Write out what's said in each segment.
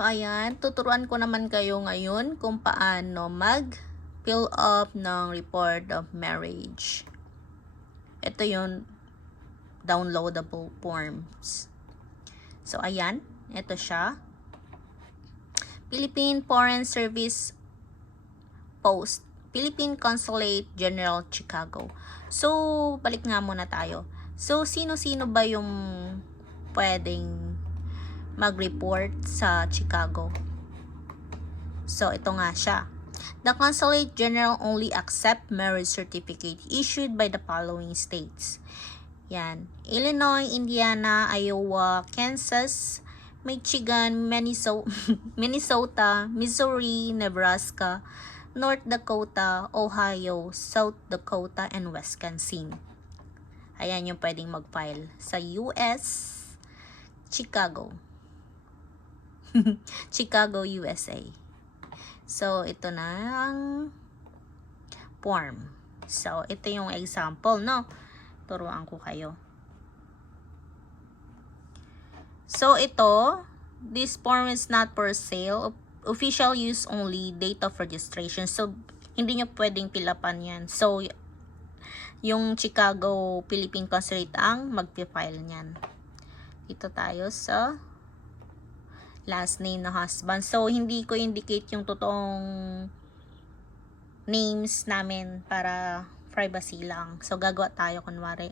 So, ayan, tuturuan ko naman kayo ngayon kung paano mag-fill up ng report of marriage. Ito yung downloadable forms. So, ayan, ito siya. Philippine Foreign Service Post, Philippine Consulate General, Chicago. So, balik nga muna tayo. So, sino-sino ba yung pwedeng mag-report sa Chicago? So, ito nga siya. The Consulate General only accept marriage certificate issued by the following states. Yan. Illinois, Indiana, Iowa, Kansas, Michigan, Minnesota, Missouri, Nebraska, North Dakota, Ohio, South Dakota, and Wisconsin. Ayan yung pwedeng mag-file sa US, Chicago. Chicago, USA. So, ito na ang form. So, ito yung example, no? Turuan ko kayo. So, ito, this form is not for sale. Official use only, date of registration. So, hindi nyo pwedeng pilapan yan. So, yung Chicago Philippine Consulate ang mag-file niyan. Dito tayo sa last name ng husband. So, hindi ko indicate yung totoong names namin para privacy lang. So, gagawa tayo kunwari.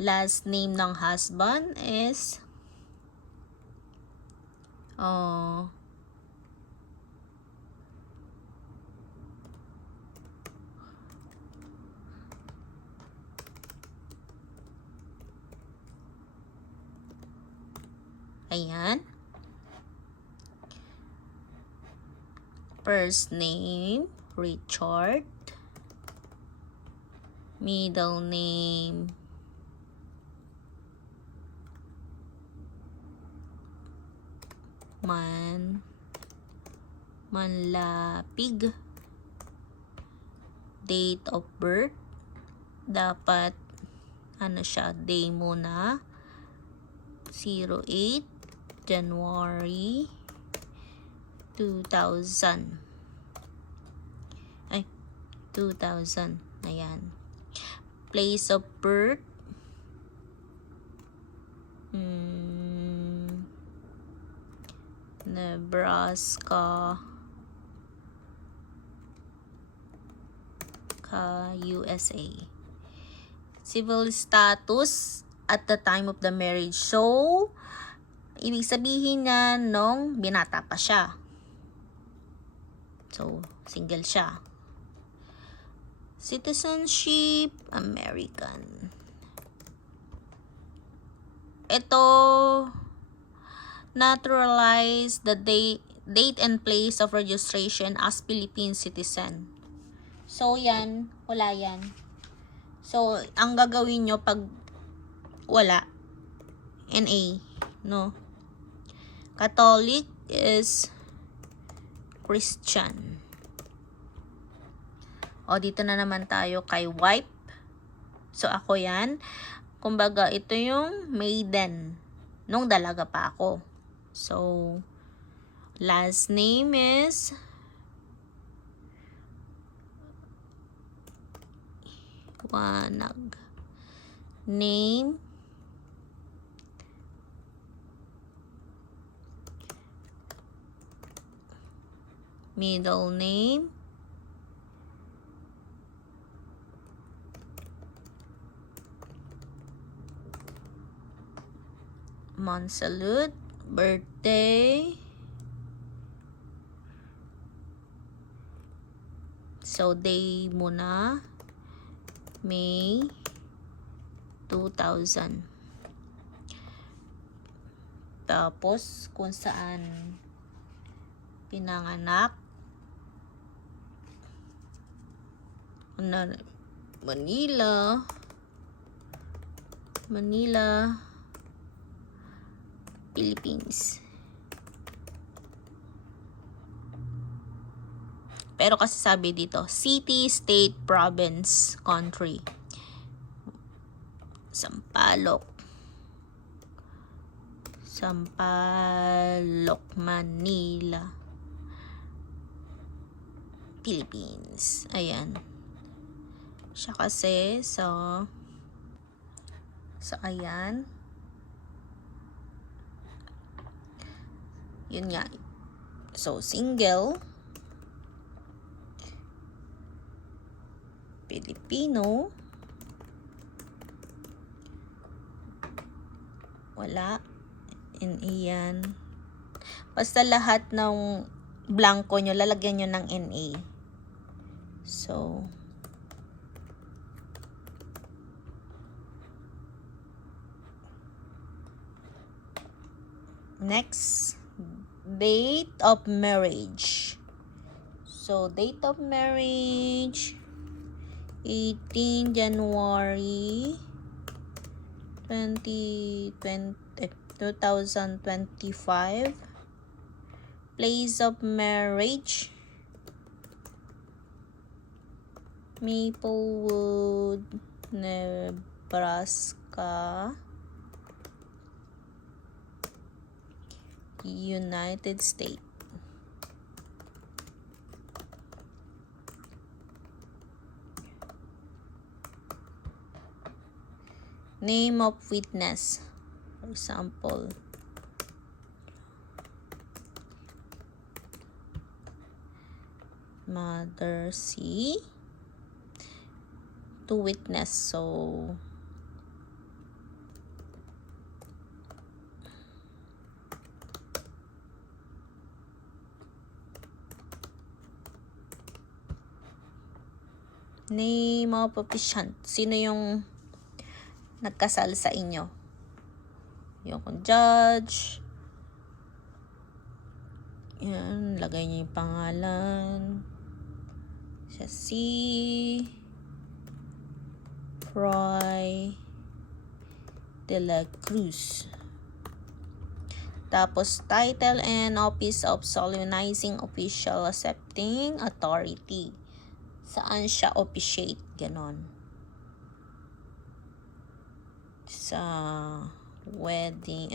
Last name ng husband is ayan. First name, Richard. Middle name, Manlapig. Date of birth, dapat ano siya, day muna. 08 January 2000. 2000. Ayan. Place of birth, Nebraska, USA. Civil status at the time of the marriage. So, ibig sabihin na nung binata pa siya. So, single siya. Citizenship, American. Ito, naturalize the date and place of registration as Philippine citizen. So, yan. Wala yan. So, ang gagawin nyo pag wala, NA, no? Catholic is Christian. O, dito na naman tayo kay wife. So, ako yan. Kumbaga, ito yung maiden. Nung dalaga pa ako. So, last name is Wanag. Name middle name Monsalud. Birthday, so day muna, May 2000. Tapos kung saan pinanganak, Manila, Philippines. Pero kasi sabi dito, city, state, province, country. Sampaloc. Sampaloc, Manila, Philippines. Ayan. Siya kasi so ayan. Yun nga. So, single, Filipino, wala, NA. Basta lahat ng blanco nyo, lalagyan nyo ng NA. So, next, date of marriage. So, date of marriage, 18 January 2025. Place of marriage, Maplewood, Nebraska, United States. Name of witness, for example, Mother C. To witness, so name of officiant, sino yung nagkasal sa inyo? Yung judge. Yan, lagay niyo yung pangalan. Siya si Froy de la Cruz. Tapos, title and office of solemnizing official accepting authority. Saan siya officiate? Ganon. Sa wedding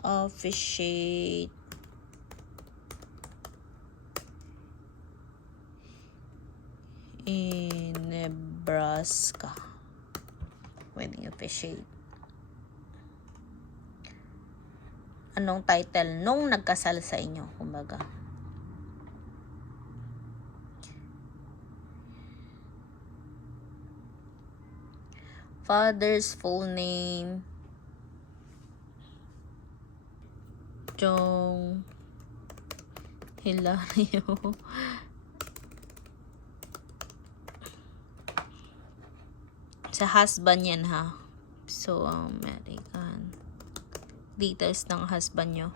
officiate in Nebraska. Wedding officiate. Anong title nung nagkasal sa inyo, kumbaga? Father's full name, Jong Hilario. Sa husband yan, ha? So, American. Details ng husband nyo.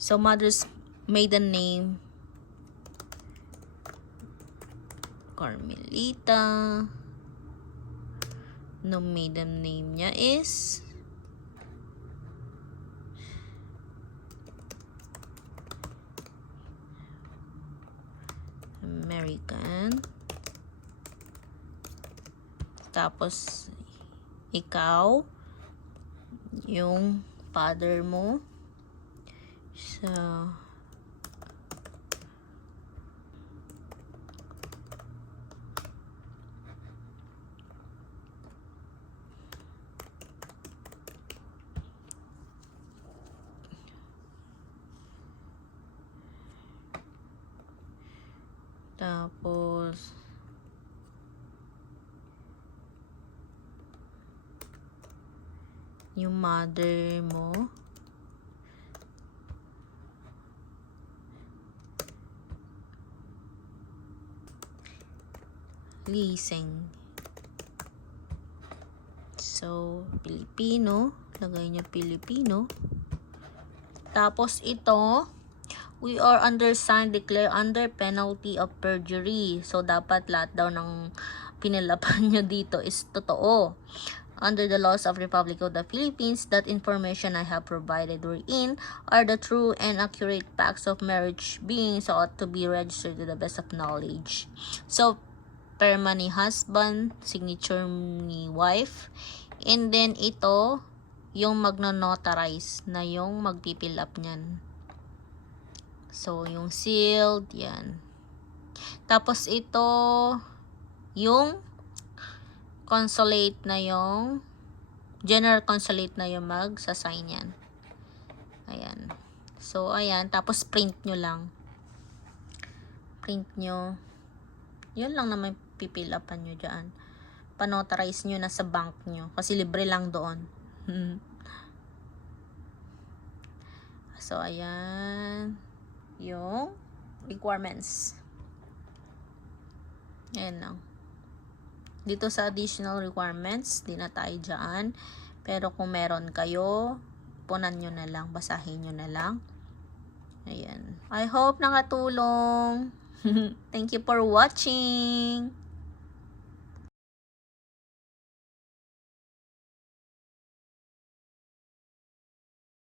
So, mother's maiden name, Carmelita. No, maiden name niya is American. Tapos, ikaw, yung father mo, so, tapos, yung mother mo, Liseng. So, Pilipino, lagay niya Pilipino. Tapos ito, we are undersigned, declare under penalty of perjury. So, dapat lahat daw ng pinilapan nyo dito is totoo. Under the laws of Republic of the Philippines, that information I have provided wherein are the true and accurate facts of marriage being sought to be registered to the best of knowledge. So, perma ni husband, signature ni wife, And then, ito, yung magno-notarize na yung magpipill up niyan. So, yung sealed, yan. Tapos, ito, yung consulate na yung, general consulate na yung magsasign yan. Ayan. So, ayan. Tapos, print nyo lang. Print nyo. Yun lang naman pipill upan nyo dyan. Panotarize nyo na sa bank nyo. Kasi libre lang doon. So, ayan. Yung requirements. Ayan lang. Dito sa additional requirements, di na tayo dyan. Pero kung meron kayo, punan nyo na lang. Basahin nyo na lang. Ayan. I hope nakatulong. Thank you for watching.